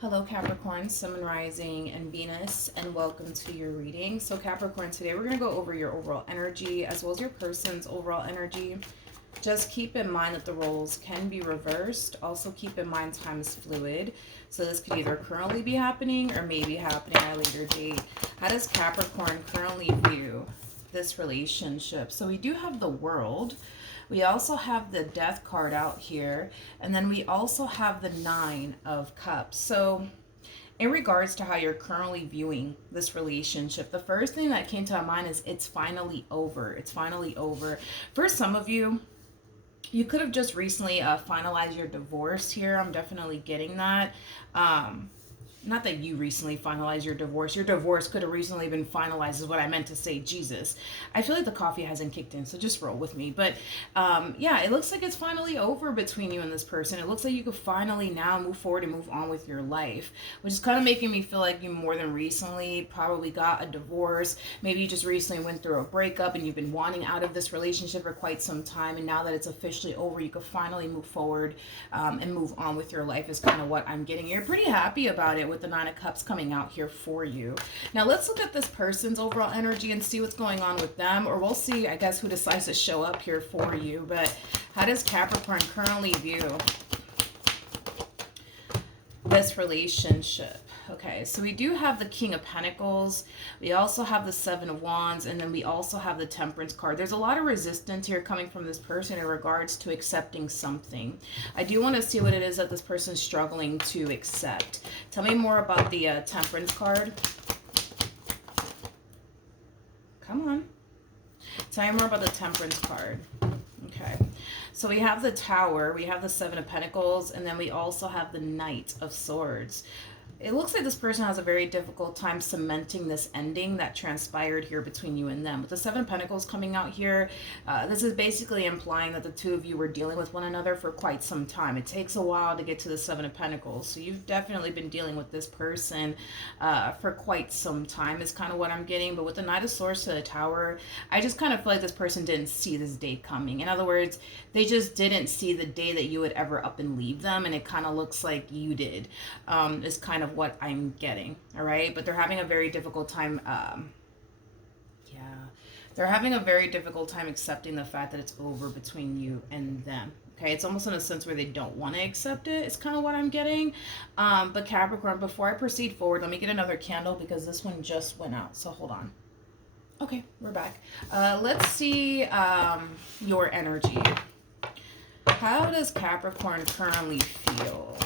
Hello Capricorn, Sun, Rising, and Venus, and welcome to your reading. So Capricorn, today we're going to go over your overall energy as well as your person's overall energy. Just keep in mind that the roles can be reversed. Also keep in mind time is fluid. So this could either currently be happening or maybe happening at a later date. How does Capricorn currently view this relationship? So we do have the World. We also have the Death card out here. And then we also have the Nine of Cups. So in regards to how you're currently viewing this relationship, the first thing that came to my mind is it's finally over. It's finally over. For some of you, you could have just recently finalized your divorce here. I'm definitely getting that. Not that you recently finalized your divorce. Your divorce could have recently been finalized is what I meant to say. Jesus. I feel like the coffee hasn't kicked in, so just roll with me. But yeah, it looks like it's finally over between you and this person. It looks like you could finally now move forward and move on with your life, which is kind of making me feel like you more than recently probably got a divorce. Maybe you just recently went through a breakup and you've been wanting out of this relationship for quite some time. And now that it's officially over, you could finally move forward and move on with your life is kind of what I'm getting. You're pretty happy about it with the Nine of Cups coming out here for you. Now let's look at this person's overall energy and see what's going on with them, or we'll see, I guess, who decides to show up here for you. But how does Capricorn currently view this relationship? Okay, so we do have the King of Pentacles. We also have the Seven of Wands, and then we also have the Temperance card. There's a lot of resistance here coming from this person in regards to accepting something. I do want to see what it is that this person's struggling to accept. Tell me more about the Temperance card. Come on. Tell me more about the Temperance card. Okay. So we have the Tower, we have the Seven of Pentacles, and then we also have the Knight of Swords. It looks like this person has a very difficult time cementing this ending that transpired here between you and them. With the Seven of Pentacles coming out here, this is basically implying that the two of you were dealing with one another for quite some time. It takes a while to get to the Seven of Pentacles. So you've definitely been dealing with this person for quite some time is kind of what I'm getting. But with the Knight of Swords to the Tower, I just kind of feel like this person didn't see this day coming. In other words, they just didn't see the day that you would ever up and leave them. And it kind of looks like you did, is kind of what I'm getting. All right, but they're having a very difficult time they're having a very difficult time accepting the fact that it's over between you and them. Okay, it's almost in a sense where they don't want to accept it. It's kind of what I'm getting. But Capricorn, before I proceed forward, let me get another candle because this one just went out. So hold on. Okay, we're back. Let's see your energy. How does Capricorn currently feel?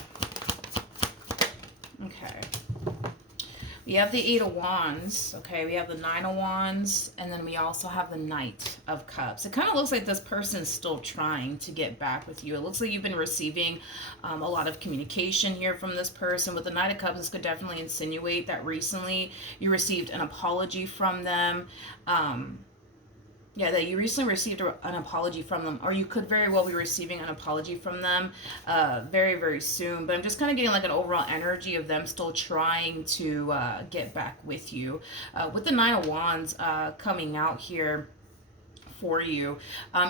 Okay. We have the Eight of Wands, okay, we have the Nine of Wands, and then we also have the Knight of Cups. It kind of looks like this person is still trying to get back with you. It looks like you've been receiving a lot of communication here from this person. With the Knight of Cups, this could definitely insinuate that recently you received an apology from them. Yeah, that you recently received an apology from them, or you could very well be receiving an apology from them very, very soon. But I'm just kind of getting like an overall energy of them still trying to get back with you. With the Nine of Wands coming out here for you,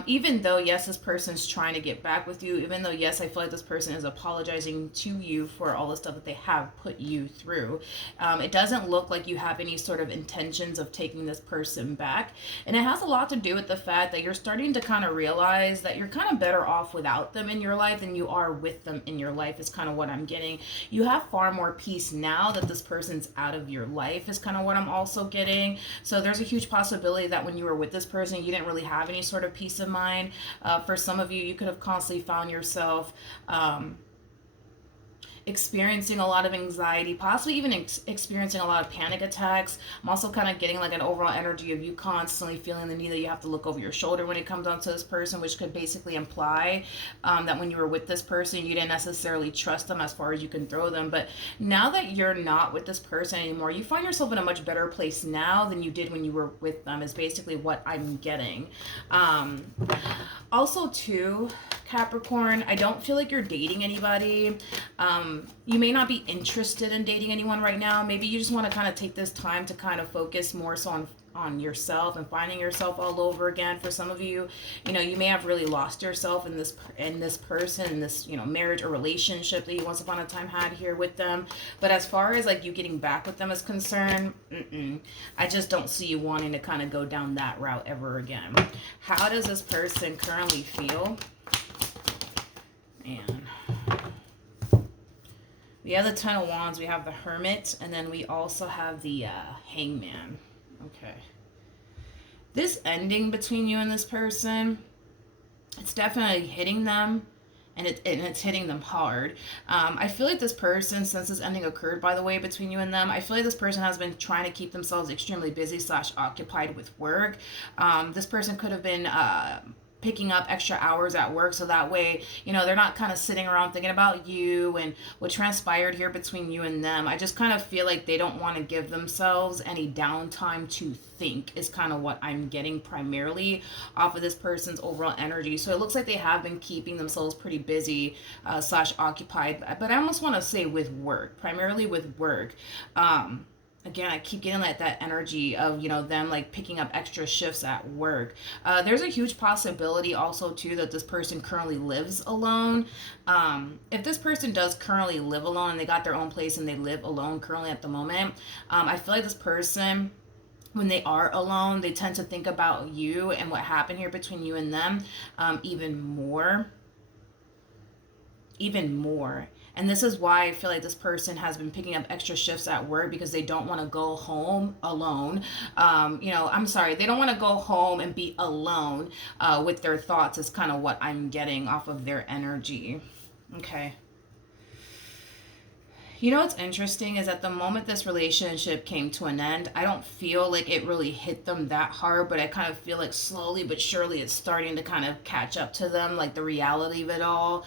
even though yes, this person's trying to get back with you, even though yes, I feel like this person is apologizing to you for all the stuff that they have put you through, it doesn't look like you have any sort of intentions of taking this person back. And it has a lot to do with the fact that you're starting to kind of realize that you're kind of better off without them in your life than you are with them in your life is kind of what I'm getting. You have far more peace now that this person's out of your life is kind of what I'm also getting. So there's a huge possibility that when you were with this person, you didn't really have any sort of peace of mind. For some of you, you could have constantly found yourself experiencing a lot of anxiety, possibly even experiencing a lot of panic attacks. I'm also kind of getting like an overall energy of you constantly feeling the need that you have to look over your shoulder when it comes down to this person, which could basically imply that when you were with this person, you didn't necessarily trust them as far as you can throw them. But now that you're not with this person anymore, you find yourself in a much better place now than you did when you were with them is basically what I'm getting. Also too, Capricorn, I don't feel like you're dating anybody. You may not be interested in dating anyone right now. Maybe you just want to kind of take this time to kind of focus more so on on yourself and finding yourself all over again. For some of you, you know, you may have really lost yourself in this person, in this, you know, marriage or relationship that you once upon a time had here with them. But as far as like you getting back with them is concerned, I just don't see you wanting to kind of go down that route ever again. How does this person currently feel? And we have the Ten of Wands, we have the Hermit, and then we also have the Hangman. Okay. This ending between you and this person, it's definitely hitting them, and it's hitting them hard. I feel like this person, since this ending occurred, by the way, between you and them, I feel like this person has been trying to keep themselves extremely busy / occupied with work. This person could have been picking up extra hours at work, so that way, you know, they're not kind of sitting around thinking about you and what transpired here between you and them. I just kind of feel like they don't want to give themselves any downtime to think, is kind of what I'm getting primarily off of this person's overall energy. So it looks like they have been keeping themselves pretty busy / occupied, but I almost want to say with work, primarily with work. Again, I keep getting like that energy of, you know, them like picking up extra shifts at work. There's a huge possibility also too that this person currently lives alone. If this person does currently live alone and they got their own place and they live alone currently at the moment, I feel like this person, when they are alone, they tend to think about you and what happened here between you and them even more. And this is why I feel like this person has been picking up extra shifts at work, because they don't want to go home alone. You know, I'm sorry, they don't want to go home and be alone with their thoughts, is kind of what I'm getting off of their energy. Okay. You know what's interesting is at the moment this relationship came to an end, I don't feel like it really hit them that hard, but I kind of feel like slowly but surely it's starting to kind of catch up to them. Like the reality of it all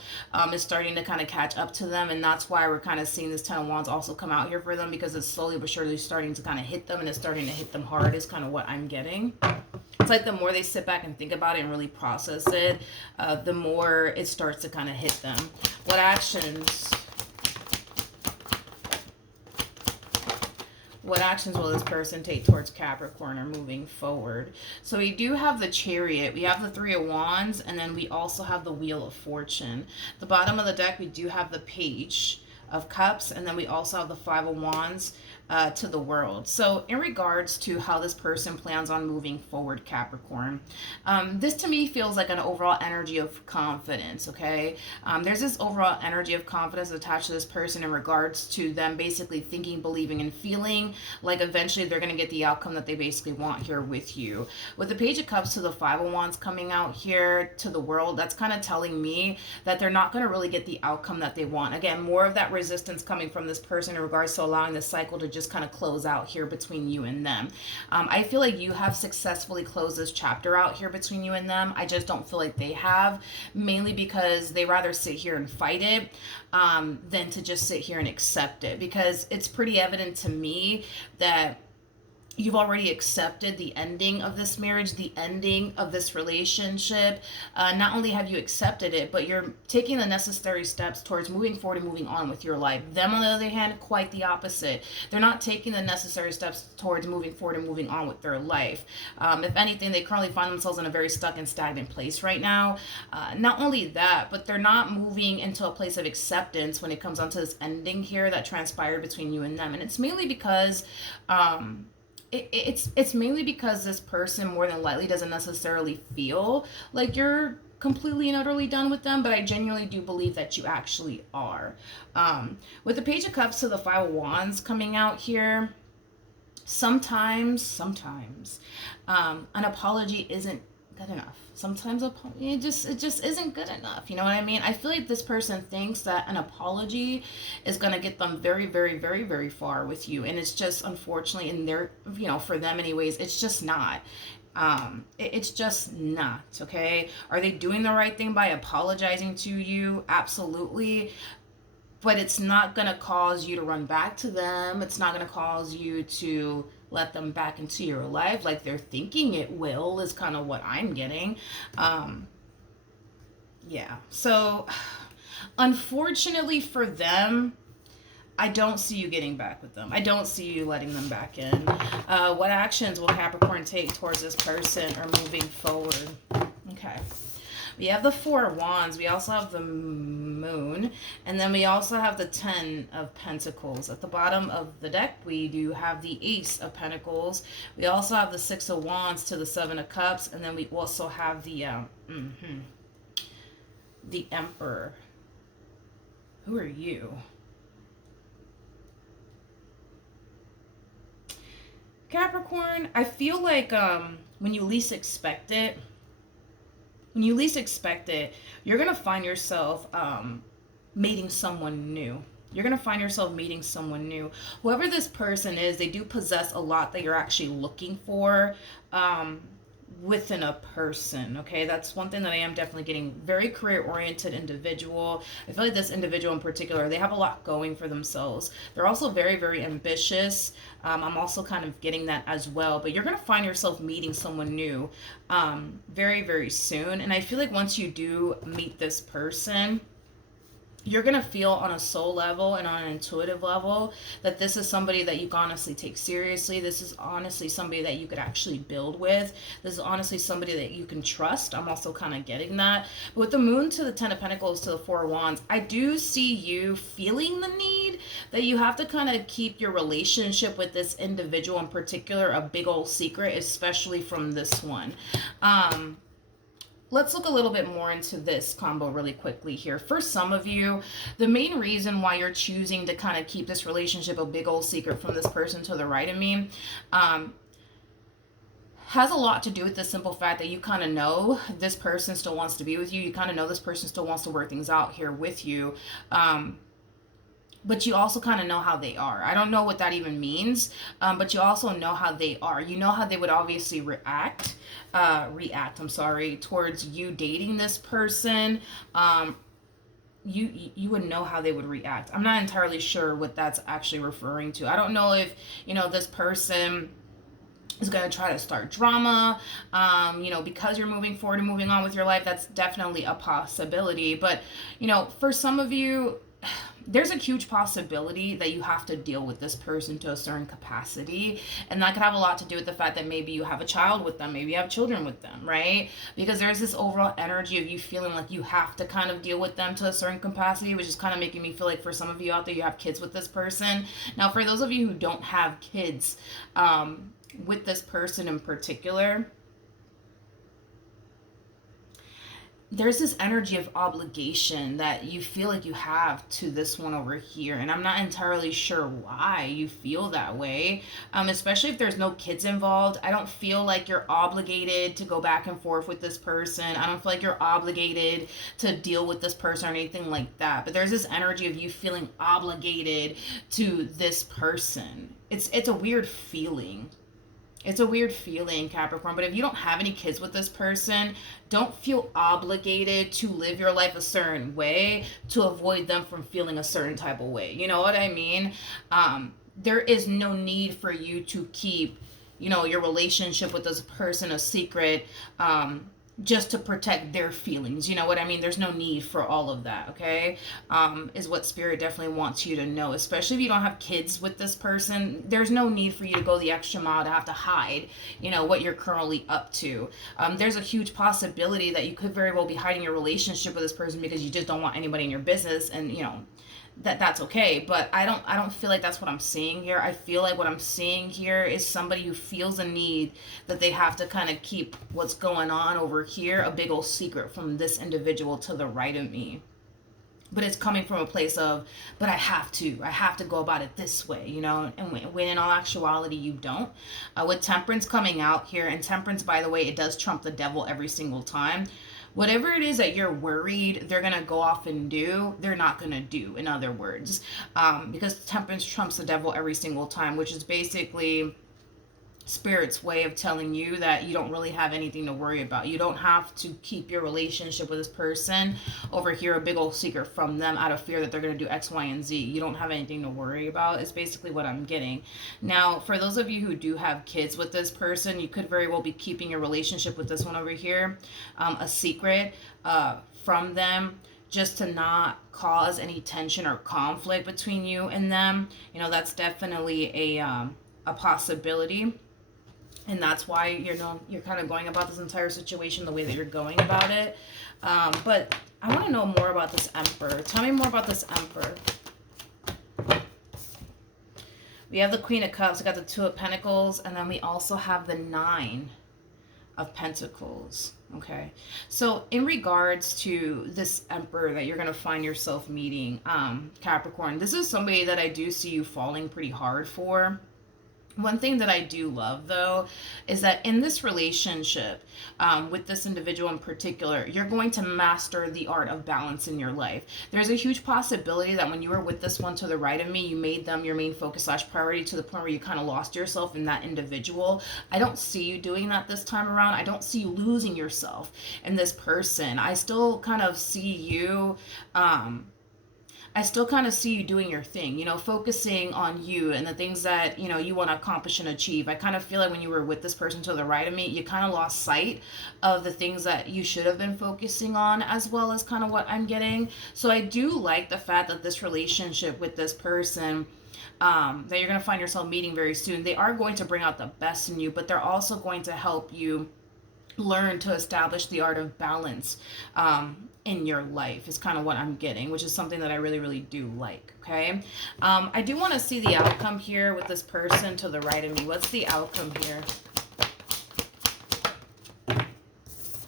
is starting to kind of catch up to them, and that's why we're kind of seeing this Ten of Wands also come out here for them, because it's slowly but surely starting to kind of hit them, and it's starting to hit them hard, is kind of what I'm getting. It's like the more they sit back and think about it and really process it, the more it starts to kind of hit them. What actions will this person take towards Capricorn or moving forward? So we do have the Chariot, we have the Three of Wands, and then we also have the Wheel of Fortune. The bottom of the deck, we do have the Page of Cups, and then we also have the Five of Wands to the World. So in regards to how this person plans on moving forward, Capricorn, this to me feels like an overall energy of confidence, okay? There's this overall energy of confidence attached to this person in regards to them basically thinking, believing, and feeling like eventually they're going to get the outcome that they basically want here with you. With the Page of Cups to the Five of Wands coming out here to the World, that's kind of telling me that they're not going to really get the outcome that they want. Again, more of that resistance coming from this person in regards to allowing this cycle to just kind of close out here between you and them. I feel like you have successfully closed this chapter out here between you and them. I just don't feel like they have, mainly because they rather sit here and fight it than to just sit here and accept it, because it's pretty evident to me that you've already accepted the ending of this marriage, the ending of this relationship. Not only have you accepted it, but you're taking the necessary steps towards moving forward and moving on with your life. Them, on the other hand, quite the opposite. They're not taking the necessary steps towards moving forward and moving on with their life. If anything, they currently find themselves in a very stuck and stagnant place right now. Not only that, but they're not moving into a place of acceptance when it comes onto this ending here that transpired between you and them. And it's mainly because it's mainly because this person more than likely doesn't necessarily feel like you're completely and utterly done with them, but I genuinely do believe that you actually are. With the Page of Cups to the Five of Wands coming out here, sometimes an apology isn't good enough. Sometimes it just isn't good enough. You know what I mean? I feel like this person thinks that an apology is going to get them very, very, very, very far with you. And it's just, unfortunately, in their, you know, for them anyways, it's just not. It's just not, okay? Are they doing the right thing by apologizing to you? Absolutely. But it's not going to cause you to run back to them. It's not going to cause you to let them back into your life like they're thinking it will, is kind of what I'm getting. Yeah. So unfortunately for them, I don't see you getting back with them. I don't see you letting them back in. What actions will Capricorn take towards this person or moving forward? Okay. We have the Four of Wands. We also have the Moon. And then we also have the Ten of Pentacles. At the bottom of the deck, we do have the Ace of Pentacles. We also have the Six of Wands to the Seven of Cups. And then we also have the Emperor. Who are you? Capricorn, I feel like when you least expect it, you're going to find yourself meeting someone new. You're going to find yourself meeting someone new. Whoever this person is, they do possess a lot that you're actually looking for within a person, okay? That's one thing that I am definitely getting. Very career-oriented individual. I feel like this individual in particular, they have a lot going for themselves. They're also very, very ambitious. I'm also kind of getting that as well. But you're going to find yourself meeting someone new very, very soon. And I feel like once you do meet this person, you're going to feel on a soul level and on an intuitive level that this is somebody that you can honestly take seriously. This is honestly somebody that you could actually build with. This is honestly somebody that you can trust. I'm also kind of getting that. But with the Moon to the Ten of Pentacles to the Four of Wands, I do see you feeling the need that you have to kind of keep your relationship with this individual in particular a big old secret, especially from this one. Let's look a little bit more into this combo really quickly here. For some of you, the main reason why you're choosing to kind of keep this relationship a big old secret from this person to the right of me has a lot to do with the simple fact that you kind of know this person still wants to be with you. You kind of know this person still wants to work things out here with you. But you also kind of know how they are. I don't know what that even means, but you also know how they are. You know how they would obviously react towards you dating this person. You would know how they would react. I'm not entirely sure what that's actually referring to. I don't know if, this person is going to try to start drama, because you're moving forward and moving on with your life. That's definitely a possibility. But, for some of you, there's a huge possibility that you have to deal with this person to a certain capacity. And that could have a lot to do with the fact that maybe you have a child with them, maybe you have children with them, right? Because there's this overall energy of you feeling like you have to kind of deal with them to a certain capacity, which is kind of making me feel like for some of you out there, you have kids with this person. Now, for those of you who don't have kids with this person in particular, there's this energy of obligation that you feel like you have to this one over here. And I'm not entirely sure why you feel that way, especially if there's no kids involved. I don't feel like you're obligated to go back and forth with this person. I don't feel like you're obligated to deal with this person or anything like that. But there's this energy of you feeling obligated to this person. It's a weird feeling. It's a weird feeling, Capricorn, but if you don't have any kids with this person, don't feel obligated to live your life a certain way to avoid them from feeling a certain type of way. You know what I mean? There is no need for you to keep, your relationship with this person a secret, just to protect their feelings. You know what I mean? There's no need for all of that, okay? Is what Spirit definitely wants you to know. Especially if you don't have kids with this person, there's no need for you to go the extra mile to have to hide, what you're currently up to. There's a huge possibility that you could very well be hiding your relationship with this person because you just don't want anybody in your business, and, that's okay. But I don't feel like that's what I'm seeing here. I feel like what I'm seeing here is somebody who feels a need that they have to kind of keep what's going on over here a big old secret from this individual to the right of me. But it's coming from a place of, but I have to go about it this way, and when in all actuality you don't. With Temperance coming out here, and Temperance, by the way, it does trump the Devil every single time. Whatever it is that you're worried they're going to go off and do, they're not going to do, in other words. Because Temperance trumps the Devil every single time, which is basically Spirit's way of telling you that you don't really have anything to worry about. You don't have to keep your relationship with this person over here a big old secret from them out of fear that they're going to do X, Y, and Z. You don't have anything to worry about. It's basically what I'm getting. Now, for those of you who do have kids with this person, you could very well be keeping your relationship with this one over here a secret from them. just to not cause any tension or conflict between you and them. You know, that's definitely a possibility. And that's why you're kind of going about this entire situation the way that you're going about it. But I want to know more about this Emperor. Tell me more about this Emperor. We have the Queen of Cups. We got the Two of Pentacles. And then we also have the Nine of Pentacles. Okay. So in regards to this Emperor that you're going to find yourself meeting, Capricorn, this is somebody that I do see you falling pretty hard for. One thing that I do love, though, is that in this relationship, with this individual in particular, you're going to master the art of balance in your life. There's a huge possibility that when you were with this one to the right of me, you made them your main focus / priority to the point where you kind of lost yourself in that individual. I don't see you doing that this time around. I don't see you losing yourself in this person. I still kind of see you... I still kind of see you doing your thing, you know, focusing on you and the things that, you know, you want to accomplish and achieve. I kind of feel like when you were with this person to the right of me, you kind of lost sight of the things that you should have been focusing on, as well as kind of what I'm getting. So I do like the fact that this relationship with this person, that you're going to find yourself meeting very soon, they are going to bring out the best in you, but they're also going to help you learn to establish the art of balance in your life is kind of what I'm getting, which is something that I really, really do like. Okay. I do want to see the outcome here with this person to the right of me. What's the outcome here?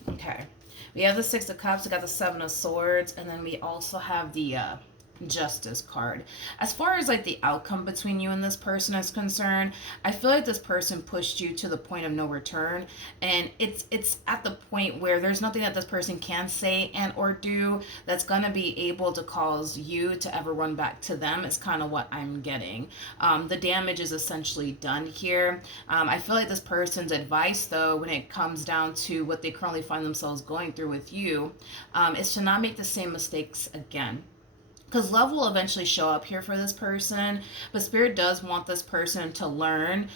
Okay. We have the Six of Cups. We got the Seven of Swords. And then we also have the Justice card. As far as like the outcome between you and this person is concerned, I feel like this person pushed you to the point of no return, and it's at the point where there's nothing that this person can say and or do that's gonna be able to cause you to ever run back to them. Is kind of what I'm getting. The damage is essentially done here. I feel like this person's advice, though, when it comes down to what they currently find themselves going through with you, is to not make the same mistakes again. Because love will eventually show up here for this person, but Spirit does want this person to learn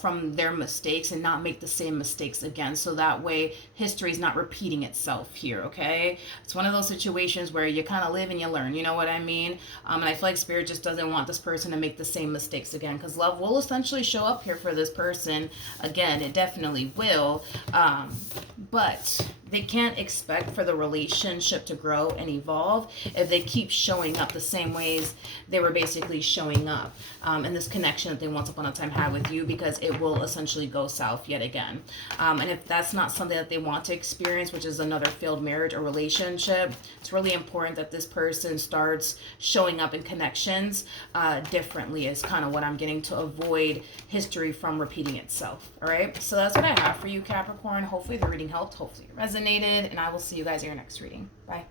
from their mistakes and not make the same mistakes again, so that way history is not repeating itself here, okay? It's one of those situations where you kind of live and you learn, you know what I mean? And I feel like Spirit just doesn't want this person to make the same mistakes again, because love will essentially show up here for this person again. It definitely will, but they can't expect for the relationship to grow and evolve if they keep showing up the same ways they were basically showing up in this connection that they once upon a time had with you, because it will essentially go south yet again. And if that's not something that they want to experience, which is another failed marriage or relationship, it's really important that this person starts showing up in connections differently, is kind of what I'm getting, to avoid history from repeating itself. All right, so that's what I have for you, Capricorn. Hopefully the reading helped. Hopefully it resonated, and I will see you guys in your next reading. Bye.